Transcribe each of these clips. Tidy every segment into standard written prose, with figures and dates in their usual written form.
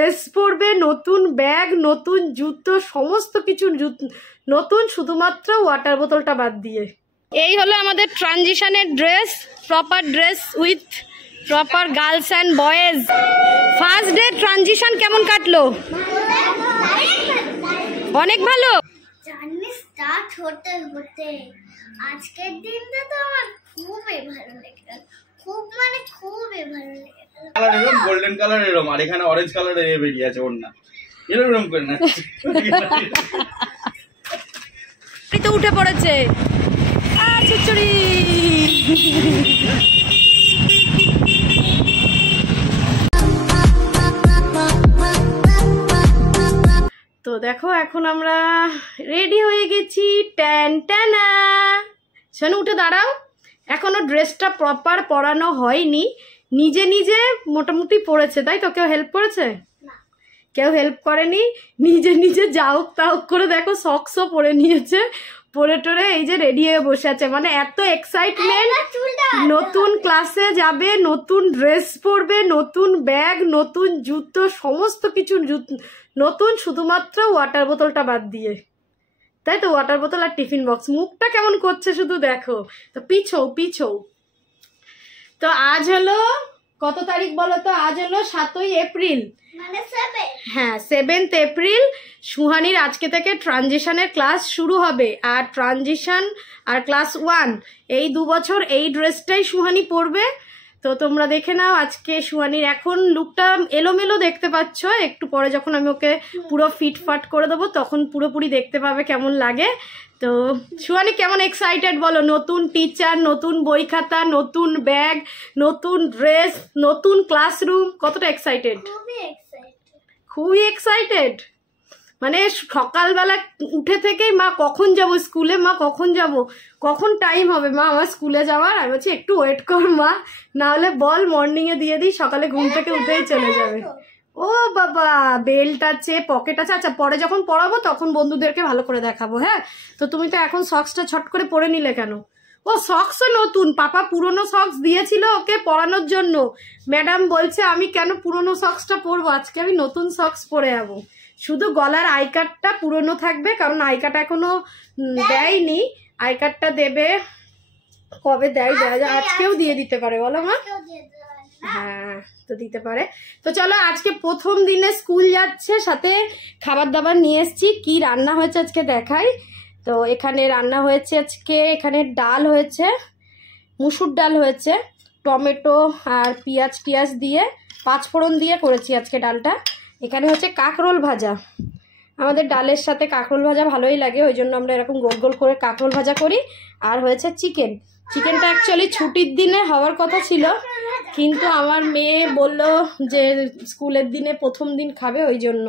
Dress পরবে, নতুন bag, নতুন জুতো, সমস্ত কিছু নতুন, শুধুমাত্র ওয়াটার বোতলটা বাদ দিয়ে। এই হলো আমাদের ট্রানজিশনের dress, proper dress with proper girls and boys. First day transition কেমন কাটলো? অনেক ভালো। জার্নি স্টার্ট হতে হতে আজকের দিনটা তো আমার খুবই ভালো লেগেছে, খুবই ভালো লেগেছে। কালার এরকম গোল্ডেন কালার এরকম, আর এখানে অরেঞ্জ কালারের এ বেরিয়ে আছে ওর না, এরকম করে না। তো উঠে পড়েছে চুচুড়ি। তো দেখো এখন আমরা রেডি হয়ে গেছি। ট্যান ট্যানা, শোনো উঠে দাঁড়াও। এখনো ড্রেসটা প্রপার পরানো হয়নি, নিজে নিজে মোটামুটি পড়েছে, তাই তো? কেউ হেল্প করেছে? কেউ হেল্প করেনি, নিজে নিজে যাওক তাওক করে দেখো সক্সও পরে নিয়েছে, পরে টরে এই যে রেডি হয়ে বসে আছে। মানে এত এক্সাইটমেন্ট, নতুন ক্লাসে যাবে, নতুন ড্রেস পরবে, নতুন ব্যাগ, নতুন জুতো, সমস্ত কিছু নতুন, শুধুমাত্র ওয়াটার বোতলটা বাদ দিয়ে, তাই তো? ওয়াটার বোতল আর টিফিন বক্স। মুখটা কেমন করছে শুধু দেখো। তো পিছো। তো আজ হলো কত তারিখ বলো তো? আজ হলো 7ই এপ্রিল, হ্যাঁ 7th এপ্রিল। সুহানির আজকে থেকে ট্রানজিশনের ক্লাস শুরু হবে। আর ট্রানজিশন আর ক্লাস 1 এই 2 বছর এই ড্রেসটাই সুহানি পরবে। তো তোমরা দেখে নাও আজকে সুহানির। এখন লুকটা এলোমেলো দেখতে পাচ্ছ, একটু পরে যখন আমি ওকে পুরো ফিটফাট করে দেবো তখন পুরোপুরি দেখতে পাবে কেমন লাগে। তো সুহানি কেমন এক্সাইটেড বলো? নতুন টিচার, নতুন বই খাতা, নতুন ব্যাগ, নতুন ড্রেস, নতুন ক্লাসরুম, কতটা এক্সাইটেড? খুবই এক্সাইটেড। মানে সকালবেলা উঠে থেকেই মা কখন যাব স্কুলে, মা কখন যাব, কখন টাইম হবে মা আমার স্কুলে যাওয়ার। আমি বলছি একটু ওয়েট কর মা, না হলে বল মর্নিংয়ে দিয়ে দিই, সকালে ঘুম থেকে উঠেই চলে যাবে। ও বাবা, বেল্ট আছে, পকেট আছে। আচ্ছা পরে যখন পড়াবো তখন বন্ধুদেরকে ভালো করে দেখাবো। হ্যাঁ, তো তুমি তো এখন সক্সটা ছট করে পরে নিলে কেন? ও সক্সও নতুন, পাপা পুরনো সক্স দিয়েছিল ওকে পরানোর জন্য। ম্যাডাম বলছে আমি কেন পুরনো সক্সটা পরবো, আজকে আমি নতুন সক্স পরে যাবো। শুধু গলার আই কার্ডটা পুরনো থাকবে, কারণ আই কার্ড এখনো দেয়নি। আই কার্ডটা দেবে, কবে দেয় দেওয়া যায়, আজকেও দিয়ে দিতে পারে বলো মা? হ্যাঁ তো দিতে পারে। তো চলো আজকে প্রথম দিনে স্কুল যাচ্ছে, সাথে খাবার দাবার নিয়ে এসছি। কি রান্না হয়েছে আজকে দেখাই। তো এখানে রান্না হয়েছে আজকে, এখানে ডাল হয়েছে, মুসুর ডাল হয়েছে, টমেটো আর পেঁয়াজ টিয়াজ দিয়ে 5 ফোড়ন দিয়ে করেছি আজকে ডালটা। এখানে হচ্ছে কাঁকরোল ভাজা, আমাদের ডালের সাথে কাঁকরোল ভাজা ভালোই লাগে, ওই জন্য আমরা এরকম গোল গোল করে কাঁকরোল ভাজা করি। আর হয়েছে চিকেন। চিকেনটা অ্যাকচুয়ালি ছুটির দিনে হওয়ার কথা ছিল, কিন্তু আমার মেয়ে বলল যে স্কুলের দিনে প্রথম দিন খাবে, ওই জন্য।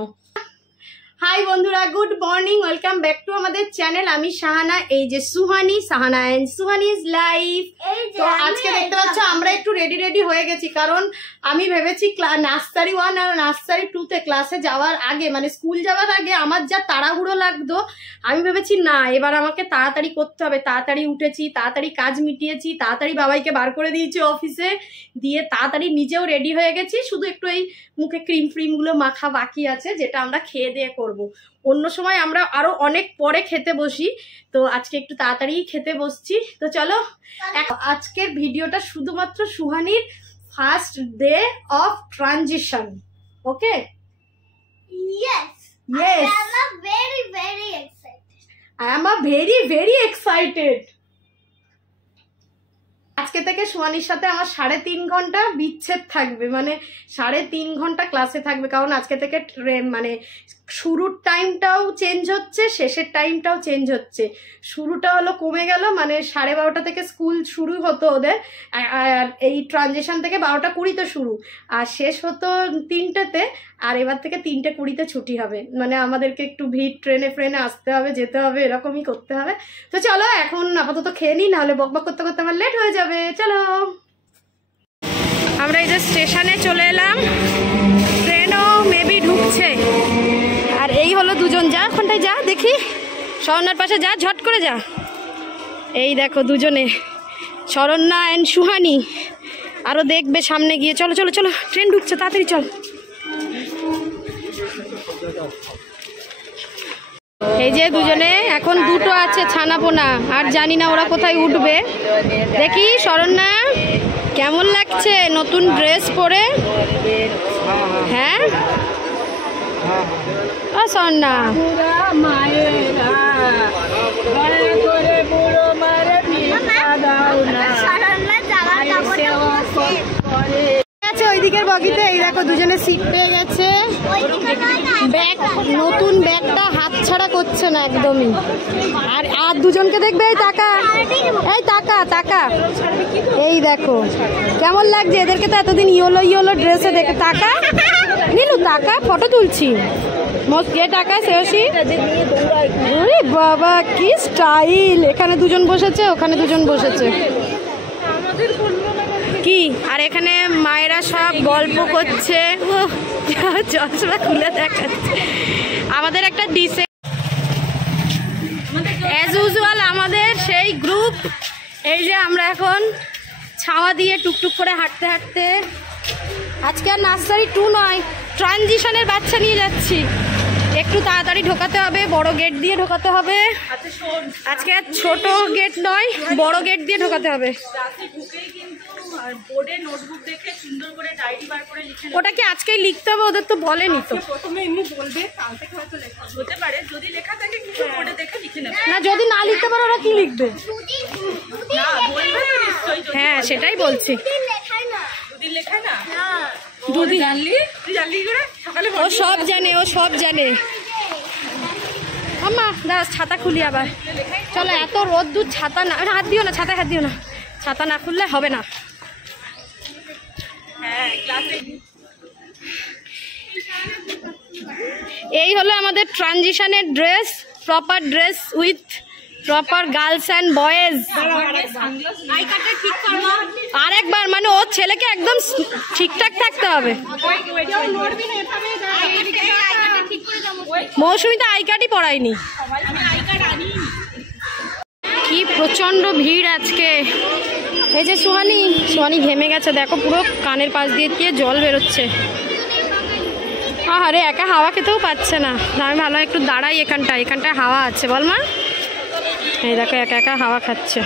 হাই বন্ধুরা, good morning, welcome back to আমাদের চ্যানেল। আমি সাহানা, এই যে সুহানি, সাহানা এন্ড সুহানিজ লাইফ। তো আজকে দেখতে পাচ্ছ আমরা একটু রেডি হয়ে গেছি, কারণ আমি ভেবেছি নার্সারি 1 আর নার্সারি 2-তে ক্লাসে যাওয়ার আগে, মানে স্কুল যাওয়ার আগে আমার যা তাড়াহুড়ো লাগতো, আমি ভেবেছি না এবার আমাকে তাড়াতাড়ি করতে হবে। তাড়াতাড়ি উঠেছি, তাড়াতাড়ি কাজ মিটিয়েছি, তাড়াতাড়ি বাবাইকে বার করে দিয়েছি অফিসে, দিয়ে তাড়াতাড়ি নিজেও রেডি হয়ে গেছি। শুধু একটু এই মুখে ক্রিম ফ্রিমগুলো মাখা বাকি আছে, যেটা আমরা খেয়ে দিয়ে করব। অন্য সময় আমরা আরো অনেক পরে খেতে বসি, তো আজকে একটু তাড়াতাড়ি খেতে বসছি। তো চলো আজকের ভিডিওটা শুধুমাত্র সুহানির first day of transition. Okay? Yes. Yes. I am very excited. I am very excited. আজকে থেকে সুহানির সাথে আমার 3.5 ঘন্টা বিচ্ছেদ থাকবে, মানে 3.5 ঘন্টা ক্লাসে থাকবে, কারণ আজকে থেকে মানে শুরুর টাইমটাও চেঞ্জ হচ্ছে, শেষের টাইমটাও চেঞ্জ হচ্ছে। শুরুটা হলো কমে গেল, মানে 12:30 থেকে স্কুল শুরু হতো ওদের, আর এই ট্রানজিশন থেকে 12:20 শুরু, আর শেষ হতো 3টেতে, আর এবার থেকে 3:20 ছুটি হবে। মানে আমাদেরকে একটু ভিড় ট্রেনে ফ্রেনে আসতে হবে, যেতে হবে, এরকমই করতে হবে। তো চলো এখন আপাতত খেয়ে নিই, নাহলে বকবক করতে করতে আমার লেট হয়ে যাবে। চলো আমরা এই যে স্টেশনে চলে এলাম, ট্রেনও মেবি ঢুকছে। আর এই হলো দুজন, যা ওখানটায় যা, দেখি শরণ্যার পাশে যা, ঝট করে যা। এই দেখো দুজনে, শরণ্যা অ্যান্ড সুহানি। আরও দেখবে সামনে গিয়ে। চলো চলো চলো, ট্রেন ঢুকছে, তাড়াতাড়ি চল। এই যে দুজনে এখন দুটো আছে ছানাপোনা, আর জানি না ওরা কোথায় উঠবে। দেখি শরণ্যা কেমন লাগছে নতুন ড্রেস পরে? হ্যাঁ ও শরণ্যা, আছে ওইদিকের বগিতে। এই দেখো দুজনে সিট পেয়ে গেছে। ব্যাগ, নতুন ব্যাগটা হাত ছাড়া করছে না একদমই। আর আর দুজনকে দেখবে, এই টাকা, এই টাকা টাকা, এই দেখো কেমন লাগছে এদেরকে। তো এতদিন ইয়েলো ইয়েলো ড্রেসে দেখে। টাকা নীলু, টাকা ফটো তুলছি। কে টাকা শেষই? বাবা কি স্টাইল! এখানে দুজন বসেছে, ওখানে দুজন বসেছে। কি আর এখানে মায়েরা সব গল্প করছে। চশমা খুলে দেখাচ্ছে। আমাদের একটা ডিসে অ্যাজ ইউজুয়াল আমাদের সেই গ্রুপ। এই যে আমরা এখন ছাওয়া দিয়ে টুকটুক করে হাঁটতে হাঁটতে, আজকে আর নার্সারি 2 নয়, ট্রানজিশনের বাচ্চা নিয়ে যাচ্ছি। একটু তাড়াতাড়ি ঢোকাতে হবে, বড় গেট দিয়ে ঢোকাতে হবে। আজকে আর ছোট গেট নয়, বড় গেট দিয়ে ঢোকাতে হবে। ওটা কি আজকেই লিখতে হবে? ওদের তো বলেনি তো। না যদি না লিখতে পারো ওরা কি লিখবে? হ্যাঁ সেটাই বলছি। ও সব জানে, ও সব জানে। আম্মা দাঁড়া, ছাতা খুলি আবার। চলো, এত রোদ্দুর, ছাতা না, হাত দিও না, ছাতা হাত দিও না, ছাতা না খুললে হবে না। এই হলো আমাদের ট্রানজিশনের dress, proper dress with proper girls and boys. আরেকবার মানে ওর ছেলেকে একদম ঠিকঠাক থাকতে হবে। মৌসুমি তো আই কার্ডই পড়ায়নি। কি প্রচন্ড ভিড় আজকে। এই যে সুহানি, সুহানি ঘেমে গেছে, দেখো পুরো কানের পাশ দিয়ে জল বেরোচ্ছে। আরে একা হাওয়া খেতেও পাচ্ছে না। আমি ভালো একটু দাঁড়াই এখানটায়, এখানটায় হাওয়া আছে বল মা। এই দেখো একা একা হাওয়া খাচ্ছে।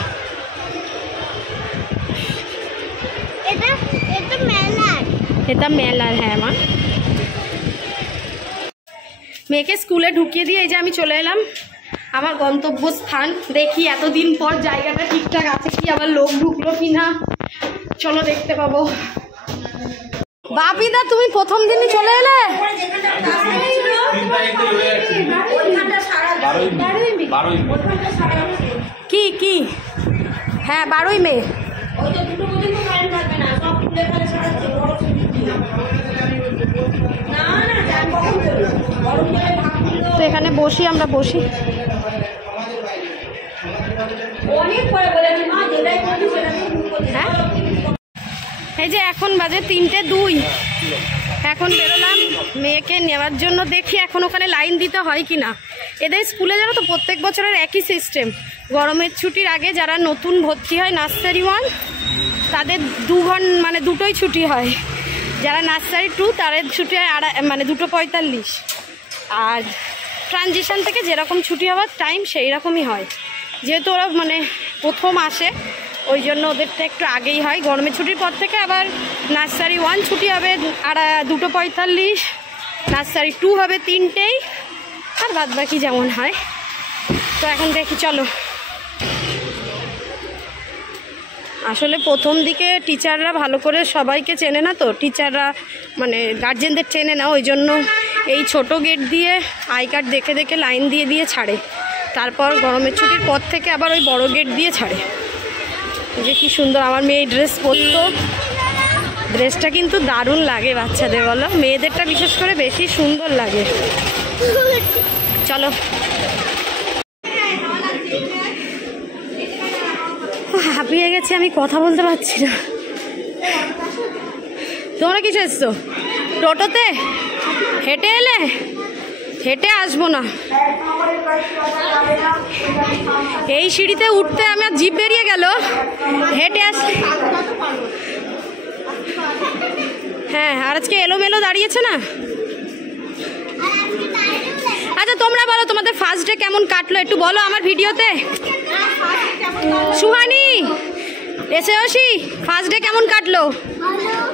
এটা মেলার, হ্যাঁ মা। মেয়েকে স্কুলে ঢুকিয়ে দিয়ে এই যে আমি চলে এলাম আমার গন্তব্যস্থান। দেখি এতদিন পর জায়গাটা ঠিকঠাক আছে কি, আবার লোক ঢুকলো কিনা, চলো দেখতে পাবো। বাপিদা তুমি প্রথম দিনই চলে এলে? কি কি? হ্যাঁ 12ই মে। তো এখানে বসি, আমরা বসি। হ্যাঁ এই যে এখন বাজে 3:02। এখন বেরোলাম মেয়েকে নেওয়ার জন্য। দেখি এখন ওখানে লাইন দিতে হয় কি না। এদের স্কুলে জানো তো প্রত্যেক বছরের একই সিস্টেম। গরমের ছুটির আগে যারা নতুন ভর্তি হয় নার্সারি 1 তাদের 2 ঘন্টা মানে দুটোই ছুটি হয়। যারা নার্সারি 2 তাদের ছুটি হয় মানে 2:45। আর ট্রানজিশন থেকে যেরকম ছুটি হওয়ার টাইম সেই রকমই হয়। যেহেতু ওরা মানে প্রথম আসে ওই জন্য ওদেরটা একটু আগেই হয়। গরমের ছুটির পর থেকে আবার নার্সারি 1 ছুটি হবে 2:45, নার্সারি 2 হবে 3টেই, আর বাদ বাকি যেমন হয়। তো এখন দেখি চলো। আসলে প্রথম দিকে টিচাররা ভালো করে সবাইকে চেনে না তো, টিচাররা মানে গার্জেনদের চেনে না, ওই জন্য এই ছোট গেট দিয়ে আই কার্ড দেখে দেখে লাইন দিয়ে দিয়ে ছাড়ে। তারপর গরমের ছুটির পর থেকে আবার ওই বড় গেট দিয়ে ছাড়ে। যে কি সুন্দর আমার মেয়ে ড্রেস পরতো। ড্রেসটা কিন্তু দারুণ লাগে বাচ্চাদের, বলো? মেয়েদেরটা বিশেষ করে বেশি সুন্দর লাগে। চলো। হাঁপিয়ে গেছি, আমি কথা বলতে পারছি না। তোমরা কিছু এসছো? টোটোতে? হেঁটে এলে? হেঁটে আসবো না, এই সিঁড়িতে উঠতে আমার জিভ বেরিয়ে গেল। হেঁটে আসলে হ্যাঁ। আর আজকে এলোমেলো দাঁড়িয়েছে না। ফার্স্ট ডে কেমন কাটলো একটু বলো আমার ভিডিওতে। সুহানি এসেওসি ফার্স্ট ডে কেমন কাটলো?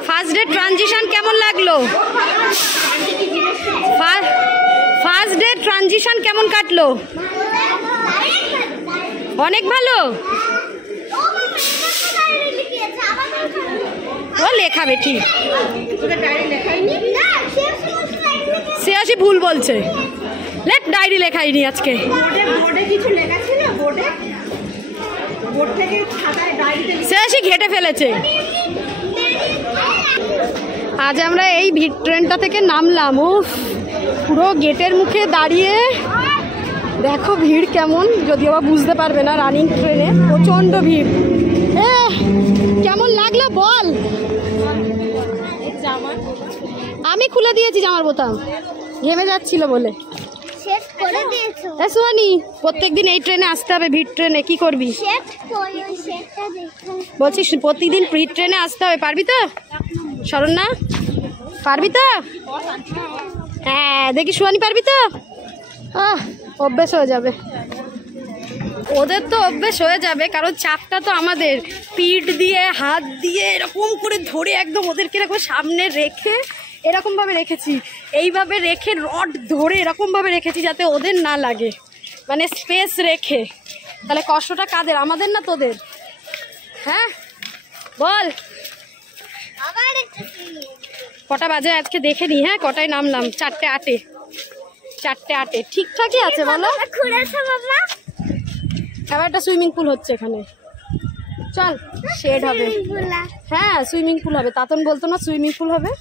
ফার্স্ট ডে ট্রানজিশন কেমন লাগলো? ফার্স্ট ডে ট্রানজিশন কেমন কাটলো? অনেক ভালো। ও লেখাবে ঠিক, শ্রেয়াসী ভুল বলছে, লেখ ডায়েরি লেখাইনি আজকে। শ্রেয়াসী ঘেটে ফেলেছে। আজ আমরা এই ভিড় ট্রেনটা থেকে নামলাম, ও পুরো গেটের মুখে দাঁড়িয়ে দেখো ভিড় কেমন, যদিও বা বুঝতে পারবে না, রানিং ট্রেনে প্রচণ্ড ভিড়। কেমন লাগলো বল? আমি খুলে দিয়েছি জামার বোতাম, ঘেমে যাচ্ছিল বলে। সুহানি প্রত্যেকদিন এই ট্রেনে আসতে হবে, ভিড় ট্রেনে, কি করবি? বলছি প্রতিদিন ভিড় ট্রেনে আসতে হবে, পারবি তো? শরণ্যা পারবি তো? হ্যাঁ দেখি সুহানি পারবি তো? অভ্যেস হয়ে যাবে, ওদের তো অভ্যেস হয়ে যাবে, কারণ চাপটা তো আমাদের। পিঠ দিয়ে হাত দিয়ে এরকম করে ধরে একদম ওদেরকে এরকম সামনে রেখে এরকমভাবে রেখেছি, এইভাবে রেখে রড ধরে এরকমভাবে রেখেছি যাতে ওদের না লাগে, মানে স্পেস রেখে। তাহলে কষ্টটা কাদের, আমাদের না তোদের? হ্যাঁ বল কটা বাজে আজকে দেখে নি। হ্যাঁ কটায় নামলাম? 4:08। 4:08 ঠিকঠাকই আছে বলো। এবার একটা সুইমিং পুল হচ্ছে এখানে, চল শেড হবে। হ্যাঁ সুইমিং পুল হবে, তাতন বলতো না সুইমিং পুল হবে।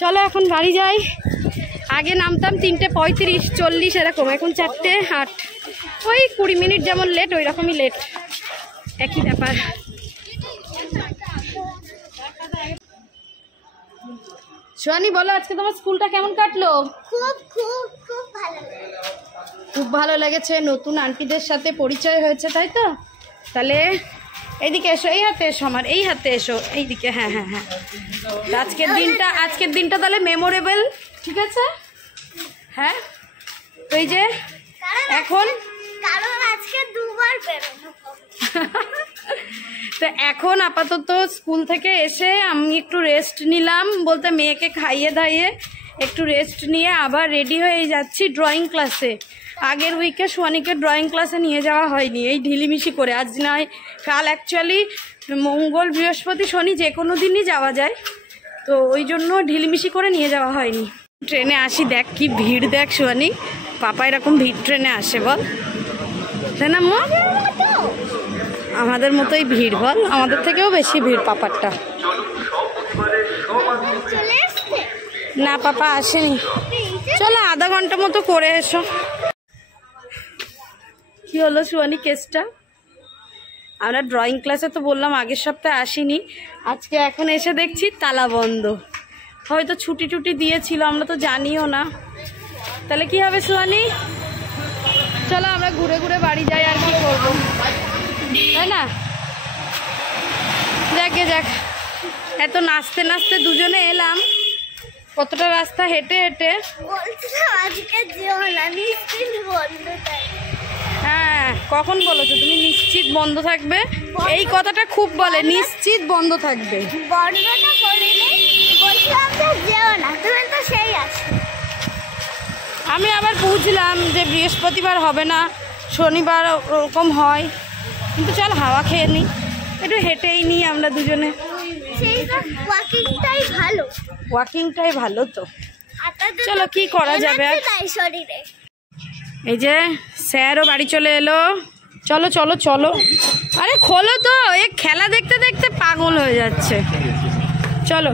চলো এখন বাড়ি যাই। আগে নামতাম 3:35, 40 এরকম, এখন 4:08, ওই 20 মিনিট যেমন লেট ওই রকমই লেট, একই ব্যাপার। সোহানি বলো আজকে তোমার স্কুলটা কেমন কাটলো? খুব খুব খুব ভালো, খুব ভালো লেগেছে, নতুন আন্টিদের সাথে পরিচয় হয়েছে, তাই তো? তাহলে এইদিকে এসো, এই হাতে এসো, আমার এই হাতে এসো, এইদিকে। হ্যাঁ হ্যাঁ হ্যাঁ, আজকের দিনটা তাহলে মেমোরেবল, ঠিক আছে? হ্যাঁ তো এই যে এখন কারণ আজকে দুবার বেরোনো তো এখন আপাতত স্কুল থেকে এসে আমি একটু রেস্ট নিলাম, বলতে মেয়েকে খাইয়ে দাইয়ে একটু রেস্ট নিয়ে আবার রেডি হয়ে যাচ্ছি ড্রয়িং ক্লাসে। আগের উইকে সোয়ানিকে ড্রয়িং ক্লাসে নিয়ে যাওয়া হয়নি, এই ঢিলিমিশি করে। আজ নয় কাল, অ্যাকচুয়ালি মঙ্গল বৃহস্পতি শনি যে কোনো দিনই যাওয়া যায়, তো ওই জন্য ঢিলিমিশি করে নিয়ে যাওয়া হয়নি। ট্রেনে আসি, দেখ কি ভিড়, দেখ সোয়ানি, পাপা এরকম ভিড় ট্রেনে আসে বল, তাই না মা? আমাদের মতোই ভিড় বল, আমাদের থেকেও বেশি ভিড় পাপারটা। না পাপা আসেনি, চলো আধা ঘন্টা মতো করে এসো। কি হলো সুয়ানি কেসটা? আমরা ড্রয়িং ক্লাসে তো বললাম আগের সপ্তাহে আসিনি, আজকে এখন এসে দেখছি তালা বন্ধ, হয়তো ছুটি টুটি দিয়েছিল, আমরা তো জানিও না। তাহলে কি হবে সুয়ানি? চলো আমরা ঘুরে ঘুরে বাড়ি যাই, আর কি করবো, তাই না? যাক, এত নাচতে নাচতে দুজনে এলাম, কতটা রাস্তা হেঁটে হেঁটে। বলছিলাম আজকে যেও না, নিশ্চিত বন্ধ থাকবে। হ্যাঁ কখন বলেছো তুমি নিশ্চিত বন্ধ থাকবে? এই কথাটা খুব বলে, নিশ্চিত বন্ধ থাকবে। বন্ধটা করিনি, বলছিলাম যে যেও না, তুমি তো সেই আছো। আমি আবার বুঝলাম যে বৃহস্পতিবার হবে না, শনিবার ওরকম হয়, কিন্তু চল হাওয়া খেয়ে নিই, একটু হেঁটেই নিই আমরা দুজনে। সেইটা ওয়াকিংটাই ভালো, ওয়াকিংটাই ভালো তো। চলো কি করা যাবে। শরীরে এই যে স্যারও বাড়ি চলে এলো, চলো চলো চলো, আরে খোলো তো, এ খেলা দেখতে দেখতে পাগল হয়ে যাচ্ছে। চলো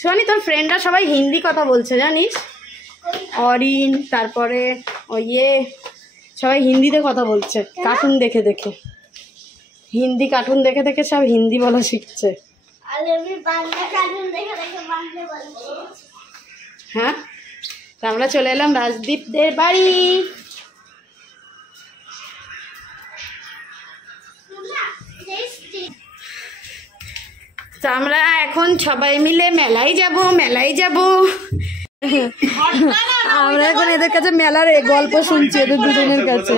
শোনি, তোর ফ্রেন্ডরা সবাই হিন্দি কথা বলছে জানিস, অরিন, তারপরে ওই সবাই হিন্দিতে কথা বলছে, কার্টুন দেখে দেখে, হিন্দি কার্টুন দেখে দেখে সব হিন্দি বলা শিখছে। হ্যাঁ তা আমরা চলে এলাম রাজদীপদের বাড়ি। তো আমরা এখন সবাই মিলে মেলায় যাব। আমরা এখন এদের কাছে মেলার গল্প শুনছি, এদের দুজনের কাছে।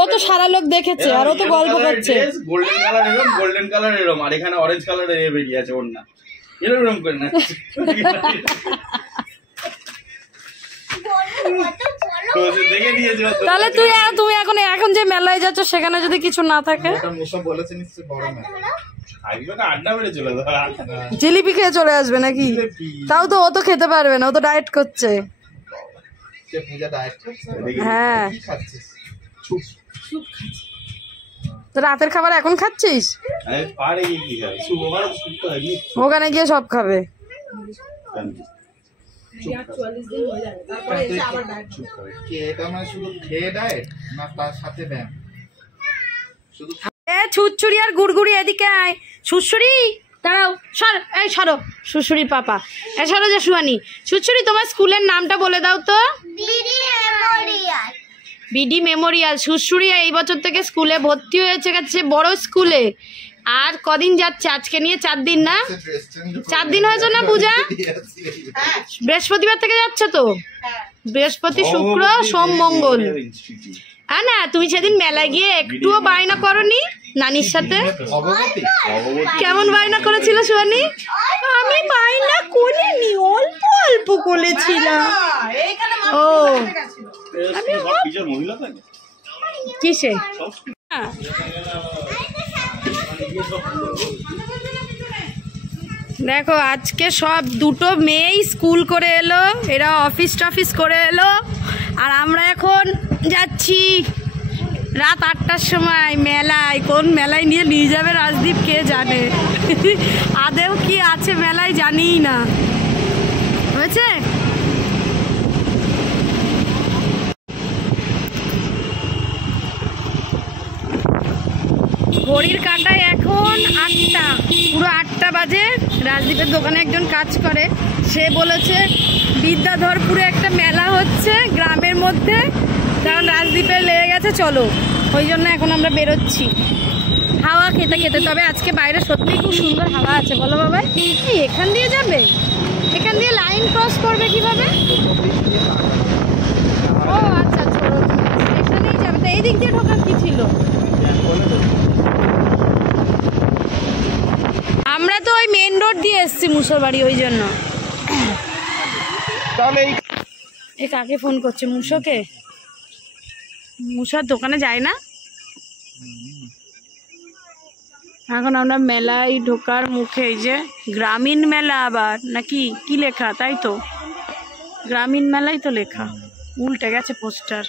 ও তো সারা লোক দেখেছে, আর ও তো গল্প করছে। গোল্ডেন কালার এরকম, আর এখানে অরেঞ্জ কালারের বেরিয়ে আছে ওর না, এরকম করে না। তাহলে তুমি এখন যে মেলায় যাচ্ছ সেখানে যদি কিছু না থাকে, জিলিপি খেয়ে চলে আসবে নাকি? তাও তো ও তো খেতে পারবে না, ও তো ডায়েট করছে। হ্যাঁ, তো রাতের খাবার এখন খাচ্ছিস? ওখানে গিয়ে সব খাবে। ছুটছুরি আর গুড়গুড়ি এদিকে আয়। ছুটছুরি দাঁড়াও, সরো শ্বশুরির পাপা, সরো যা শুয়ানি। ছুটছুরি, তোমার স্কুলের নামটা বলে দাও তো। BD Memorial. শ্বশুরি এই বছর থেকে স্কুলে ভর্তি হয়েছে, গেছে বড় স্কুলে। আর কদিন যাচ্ছে? আজকে নিয়ে 4 দিন না? 4 দিন হয়েছে না পূজা? বৃহস্পতিবার থেকে যাচ্ছে তো, বৃহস্পতি শুক্র সোম মঙ্গল। না, তুমি সেদিন মেলায় গিয়ে একটুও বায়না করনি নানির সাথে? কেমন বায়না করেছিল শুয়ানি? আমি বায়না করিনি, অল্প অল্প করেছিলাম। ও কিসে? দেখো আজকে সব দুটো মেয়েই স্কুল করে এলো, এরা অফিস টফিস করে এলো, আর আমরা এখন যাচ্ছি রাত 8টার সময় মেলায়। কোন মেলায় নিয়ে যাবে রাজদীপ কে জানে। আদেও কি আছে মেলায় জানিই না। হয়েছে? ঘড়ির কাঁটায় এখন 8টা, পুরো 8টা বাজে। রাজদীপের দোকানে একজন কাজ করে, সে বলেছে বিদ্যাধরপুরে একটা মেলা হচ্ছে গ্রামের মধ্যে, কারণ রাজদীপের লেগে গেছে, চলো। ওই জন্য এখন আমরা বেরোচ্ছি হাওয়া খেতে খেতে। তবে আজকে বাইরে সত্যিই খুব সুন্দর হাওয়া আছে, বলো বাবা। এখান দিয়ে যাবে? এখান দিয়ে লাইন ক্রস করবে কিভাবে? ও আচ্ছা, এখানেই যাবে। তো এই দিক দিয়ে ঢোকার কি ছিল? আমরা তো ওই মেন রোড দিয়ে এসছি মুসোর বাড়ি, ওই জন্য। এ কাকে ফোন করছে? মুসোকে? মুসার দোকানে যায় না এখন। আমরা মেলায় ঢোকার মুখে, এই যে গ্রামীণ মেলা আবার নাকি কি লেখা, তাই তো গ্রামীণ মেলাই তো লেখা, উল্টে গেছে পোস্টার।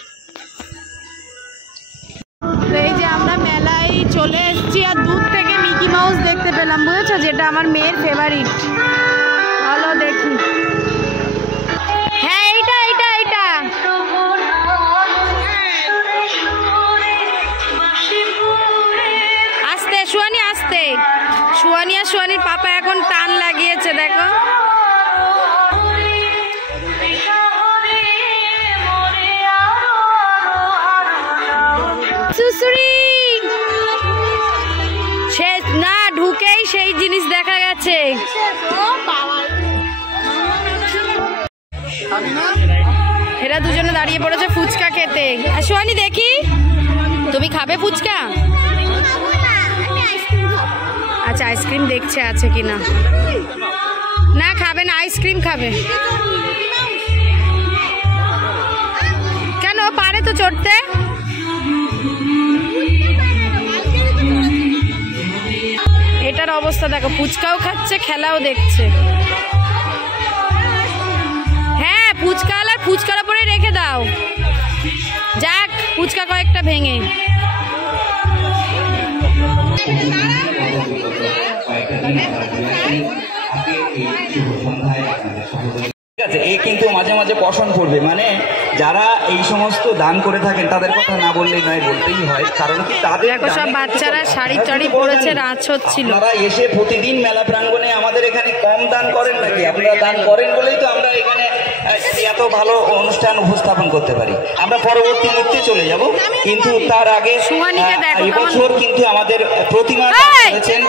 এই যে আমরা মেলায় চলে এসেছি, আর দূর থেকে মিকি মাউস দেখতে পেলাম, বুঝেছো, যেটা আমার মেয়ের ফেভারিট। চলো দেখি। হ্যাঁ, এইটা এইটা এইটা। আস্তে শুয়ানি, আস্তে। শুয়ানি আর শুয়ানির পাপা এখন টান লাগিয়েছে, দেখো। সুসুরি সে না ঢুকেই সেই জিনিস দেখা গেছে। এরা দুজনে দাঁড়িয়ে পড়েছে ফুচকা খেতে। শুয়ানি দেখি, তুমি খাবে ফুচকা? আচ্ছা, আইসক্রিম দেখছে আছে কিনা। না খাবে না, আইসক্রিম খাবে। কেন, পারে তো চড়তে। এটার অবস্থা দেখো, ফুচকাও খাচ্ছে, খেলাও দেখছে। হ্যাঁ, ফুচকা আর ফুচকার উপরে রেখে দাও। যাক, ফুচকা কয়েকটা ভেঙে। ঠিক আছে, এ কিন্তু মাঝে মাঝে পছন্দ করবে, মানে যারা এই সমস্ত দান করে থাকেন তাদের কথা না বললেই নয়, বলতেই হয়। কারণ কি তাদের দেখো সব বাচ্চারা শাড়ি টাড়ি পরেছে, নাচ হচ্ছিল। আপনারা এসে প্রতিদিন মেলা প্রাঙ্গণে আমাদের এখানে কম দান করেন নাকি? আপনারা দান করেন বলেই তো আমরা এখানে এত ভালো অনুষ্ঠান উপস্থাপন করতে পারি। আমরা পরবর্তী নৃত্যে চলে যাব, কিন্তু তার আগে এবছর কিন্তু আমাদের প্রতিমা করেছেন।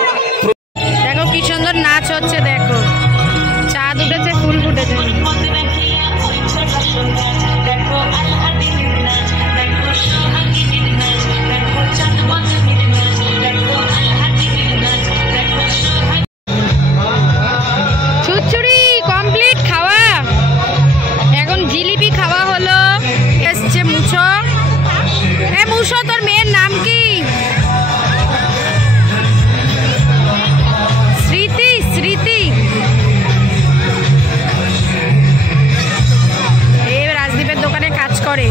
দেখো কি সুন্দর নাচ হচ্ছে, দেখো চাঁদ উঠেছে, ফুল ফুটেছে। চুচুড়ি কমপ্লিট খাওয়া, এখন জিলিপি খাওয়া হলো। এসছে মুছো। এ মুছো, তোর মেয়ের নাম কি? স্মৃতি। স্মৃতি এই রাজদীপের দোকানে কাজ করে,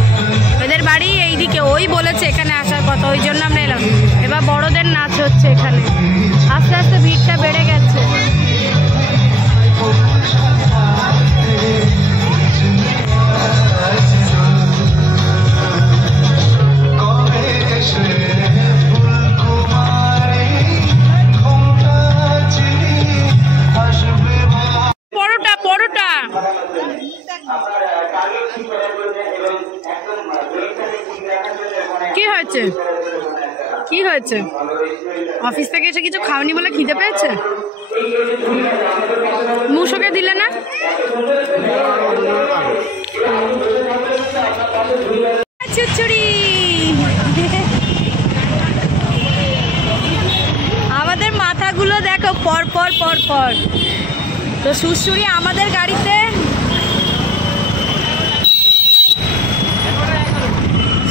ওদের বাড়ি এইদিকে। ওই বলেছে এখানে আসার কথা, ওই জন্য আমরা এলাম। এবার বড়দের নাচ হচ্ছে এখানে, আস্তে আস্তে ভিড়টা বেড়ে গেছে। পরোটা পরোটা কি হয়েছে? কি হয়েছে? অফিস থেকে এসে কিছু খাওনি বলে খিদে পেয়েছে? মুসোকে দিলে না? চুচুড়ি আমাদের মাথাগুলো দেখো পর পর পর পর। তো সুশুড়ি আমাদের গাড়িতে,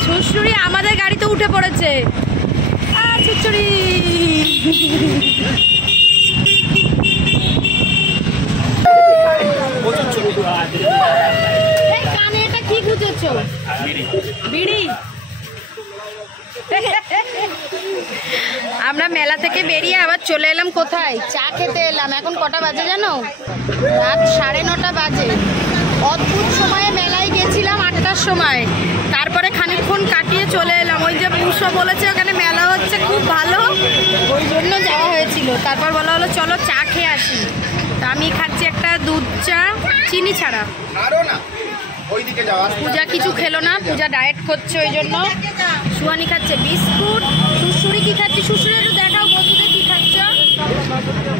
সুশুড়ি আমাদের গাড়িতে উঠে পড়েছে। সুশুড়ি কানে এটা কি খুঁজেছ? বিড়ি। আমরা মেলা থেকে বেরিয়ে আবার চলে এলাম কোথায়? চা খেতে এলাম। এখন কটা বাজে জানো? রাত 9:30 বাজে। অদ্ভুত সময়ে মেলায় গেছিলাম 8টার সময়, তারপরে খানিকক্ষণ কাটিয়ে চলে এলাম। ওই যে পুষো বলেছে ওখানে মেলা হচ্ছে খুব ভালো, ওই জন্য যাওয়া হয়েছিল। তারপর বলা হলো চলো চা খেয়ে আসি। তা আমি খাচ্ছি একটা দুধ চা, চিনি ছাড়া। পূজা কিছু খেলো না, পূজা ডায়েট করছে ওই জন্য। সুহানি খাচ্ছে বিস্কুট। সুশুড়ি কি খাচ্ছে? সুশুড়ি একটু দেখাও বন্ধুদের কি খাচ্ছ।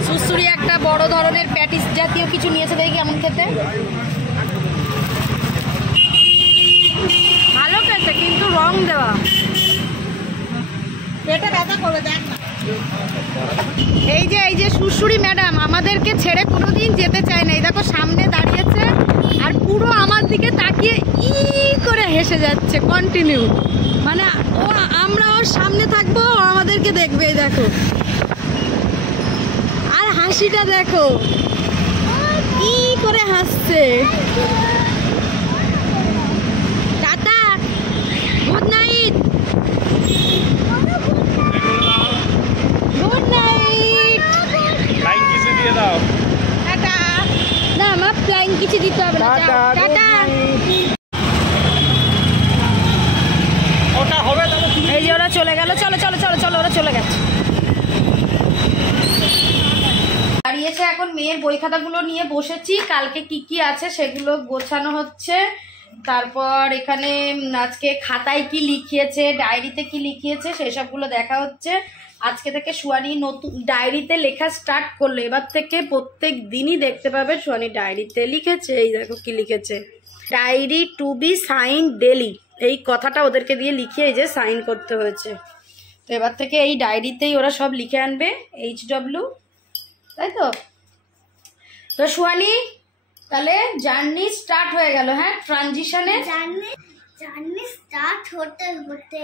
সুশুড়ি একটা বড় ধরনের প্যাটিস জাতীয় কিছু নিয়েছে, দেখি কেমন খেতে। ভালো খেতে, কিন্তু রং দেওয়া। পেটে ব্যথা করে দেখ না। এই যে সুশুড়ি ম্যাডাম আমাদেরকে ছেড়ে কোনোদিন যেতে চায় না। এই দেখো সামনে দাঁড়িয়েছে আর পুরো আমার দিকে তাকিয়ে ই করে হেসে যাচ্ছে কন্টিনিউ। মানে ও, আমরা ওর সামনে থাকবো, ও আমাদেরকে দেখবে। এই দেখো, আর হাসিটা দেখো কি করে হাসছে। Tata, good night. Good night. Line কিছু দিয়ে দাও। টাটা। না মা, ফ্লাইং কিছু দিতে হবে না। টাটা। ওটা হবে তবে। এই যে ওরা চলে গেল। চলো চলো চলো চলো, ওরা চলে গেছে। দাঁড়িয়েছে এখন মেয়ের বই খাতাগুলো নিয়ে বসেছি। কালকে কি কি আছে সেগুলো গোছানো হচ্ছে। তারপর এখানে আজকে খাতায় কি লিখিয়েছে, ডায়েরিতে কি লিখিয়েছে সেসবগুলো দেখা হচ্ছে। আজকে থেকে সুয়ানি নতুন ডায়েরিতে লেখা স্টার্ট করলো। এবার থেকে প্রত্যেক দিনই দেখতে পাবে সুয়ানি ডায়েরিতে লিখেছে। এই দেখো কি লিখেছে, diary to be sign daily. এই কথাটা ওদেরকে দিয়ে লিখিয়ে এই যে সাইন করতে হয়েছে। তো এবার থেকে এই ডায়েরিতেই ওরা সব লিখে আনবে, HW, তাই তো। তো সুয়ানি তাহলে জার্নি স্টার্ট হয়ে গেল। হ্যাঁ, ট্রানজিশনে জার্নি স্টার্ট হতে হতে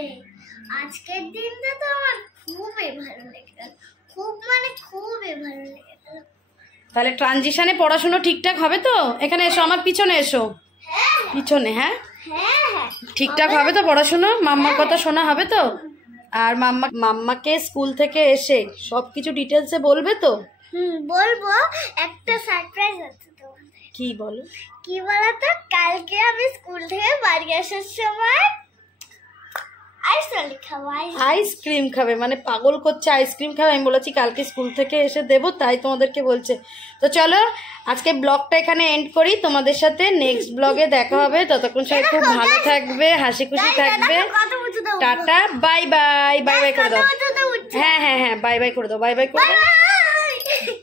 আজকের দিনটা তো আমার খুবই ভালো লেগে গেল। খুব মানে খুবই ভালো লেগে গেল। তাহলে ট্রানজিশনে পড়াশুনো ঠিকঠাক হবে তো? এখানে এসো, আমার পিছনে এসো। পিছনে। হ্যাঁ ঠিকঠাক হবে তো পড়াশুনো? মাম্মার কথা শোনা হবে তো? আর মাম্মাকে স্কুল থেকে এসে সবকিছু ডিটেলসে বলবে তো? বলবো। একটা সারপ্রাইজ আছে তোমাদের। কি বলো? কি বলতো, কালকে আমি স্কুল থেকে বাড়ি আসার সময় আইসক্রিম খাবো। আইসক্রিম খাবে মানে পাগল করছে, আইসক্রিম খাবে। আমি বলেছি কালকে স্কুল থেকে এসে দেবো, তাই তোমাদেরকে বলছে। তো চলো আজকে ব্লগটা এখানে এন্ড করি, তোমাদের সাথে নেক্সট ব্লগে দেখা হবে। ততক্ষণ সবাই খুব ভালো থাকবে, হাসি খুশি থাকবে। Tata, bye bye. Bye bye করে দাও। হ্যাঁ হ্যাঁ হ্যাঁ, বাই বাই করে দাও, বাই বাই করে দাও।